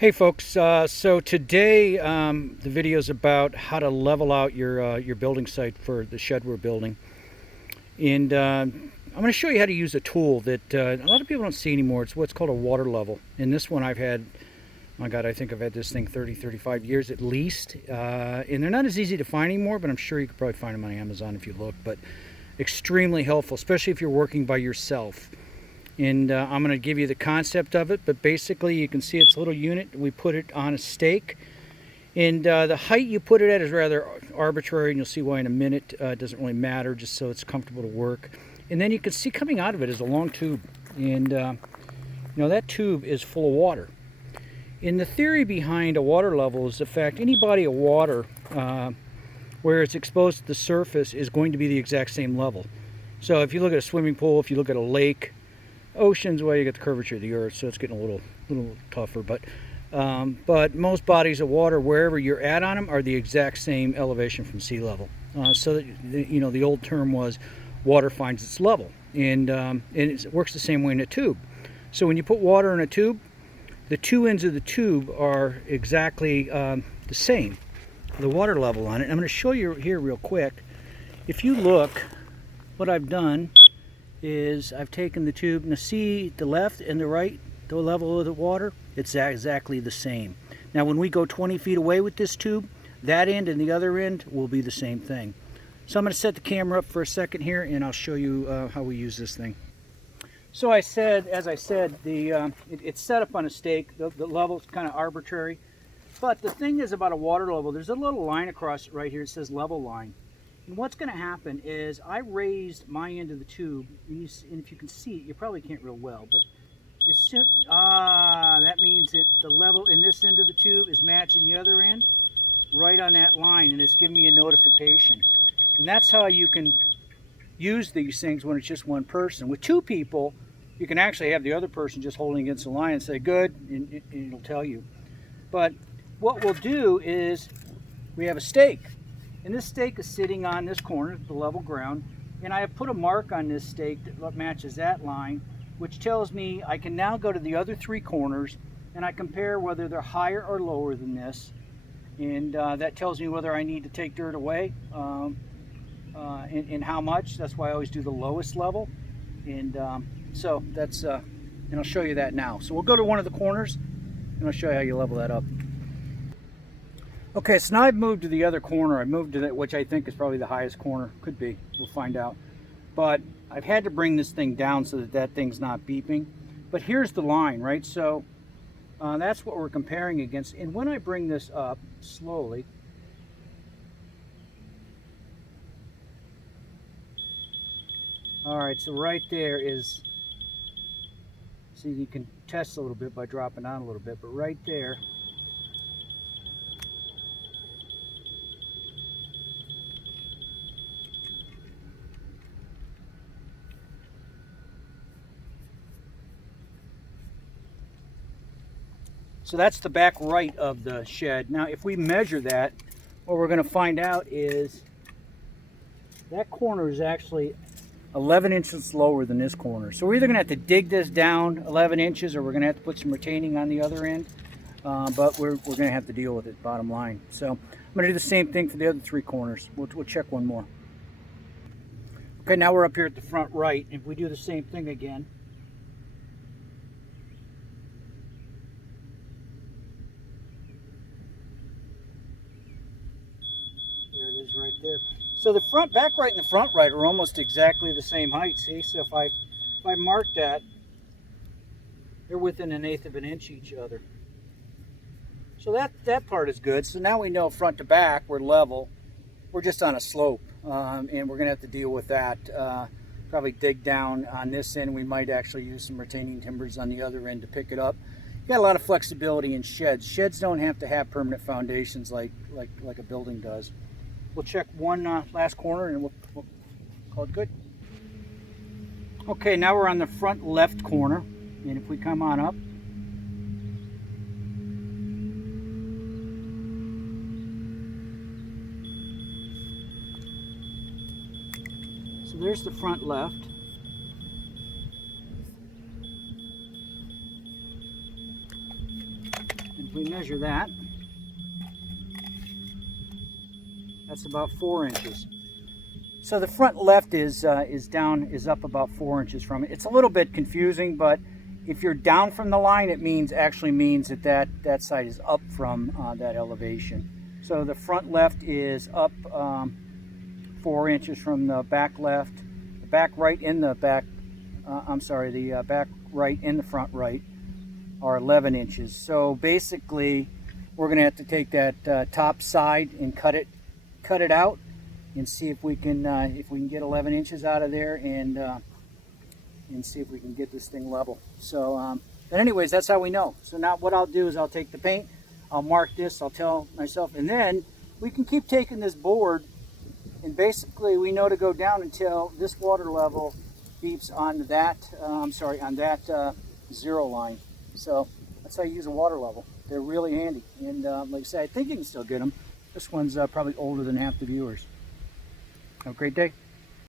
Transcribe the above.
Hey folks, so today the video is about how to level out your building site for the shed we're building. And I'm going to show you how to use a tool that a lot of people don't see anymore. It's what's called a water level. And this one I've had, my God, I think I've had this thing 35 years at least. And they're not as easy to find anymore, but I'm sure you could probably find them on Amazon if you look. But extremely helpful, especially if you're working by yourself. And I'm going to give you the concept of it, but basically you can see it's a little unit. We put it on a stake, and the height you put it at is rather arbitrary, and you'll see why in a minute. It doesn't really matter, just so it's comfortable to work. And then you can see coming out of it is a long tube, and that tube is full of water. And the theory behind a water level is the fact any body of water where it's exposed to the surface is going to be the exact same level. So if you look at a swimming pool, if you look at a lake, oceans, well, you get the curvature of the earth, so it's getting a little tougher. But most bodies of water, wherever you're at on them, are the exact same elevation from sea level. So that, the old term was water finds its level, and it works the same way in a tube. So when you put water in a tube, the two ends of the tube are exactly the same, the water level on it. And I'm going to show you here real quick. If you look, what I've done is I've taken the tube, and see the left and the right, the level of the water, it's exactly the same. Now when we go 20 feet away with this tube, that end and the other end will be the same thing. So I'm going to set the camera up for a second here, and I'll show you how we use this thing. So as I said, it's set up on a stake. The level's kind of arbitrary, but the thing is about a water level, there's a little line across it right here. It says level line. And what's going to happen is I raised my end of the tube, and if you can see it, you probably can't real well, but that means that the level in this end of the tube is matching the other end right on that line, and it's giving me a notification. And that's how you can use these things when it's just one person. With two people, you can actually have the other person just holding against the line and say good, and it'll tell you. But what we'll do is we have a stake. And this stake is sitting on this corner, the level ground, and I have put a mark on this stake that matches that line, which tells me I can now go to the other three corners and I compare whether they're higher or lower than this, and that tells me whether I need to take dirt away and how much. That's why I always do the lowest level, and so that's and I'll show you that now. So we'll go to one of the corners and I'll show you how you level that up. Okay, so now I've moved to the other corner. I moved to that, which I think is probably the highest corner. Could be. We'll find out. But I've had to bring this thing down so that thing's not beeping. But here's the line, right? So that's what we're comparing against. And when I bring this up slowly, all right, so right there is, see, you can test a little bit by dropping down a little bit, but right there, so that's the back right of the shed. Now, if we measure that, what we're going to find out is that corner is actually 11 inches lower than this corner. So we're either going to have to dig this down 11 inches, or we're going to have to put some retaining on the other end. But we're going to have to deal with it, bottom line. So I'm going to do the same thing for the other three corners. We'll check one more. Okay, now we're up here at the front right. If we do the same thing again, right there. So the back right and the front right are almost exactly the same height. See, so if I mark that, they're within 1/8 of an inch each other. So that part is good. So now we know front to back we're level. We're just on a slope, and we're gonna have to deal with that. Probably dig down on this end. We might actually use some retaining timbers on the other end to pick it up. You got a lot of flexibility in sheds. Sheds don't have to have permanent foundations like a building does. We'll check one last corner and we'll call it good. Okay, now we're on the front left corner, and if we come on up, so there's the front left. And if we measure that, that's about 4 inches. So the front left is up about 4 inches from it. It's a little bit confusing, but if you're down from the line, it actually means that side is up from that elevation. So the front left is up 4 inches from the back left. The back right and the back, the back right and the front right are 11 inches. So basically, we're going to have to take that top side and cut it out, and see if we can get 11 inches out of there, and see if we can get this thing level. So, but anyways, that's how we know. So now what I'll do is I'll take the paint, I'll mark this, I'll tell myself, and then we can keep taking this board, and basically we know to go down until this water level beeps on that, on that 0 line. So that's how you use a water level. They're really handy, and like I said, I think you can still get them. This one's probably older than half the viewers. Have a great day.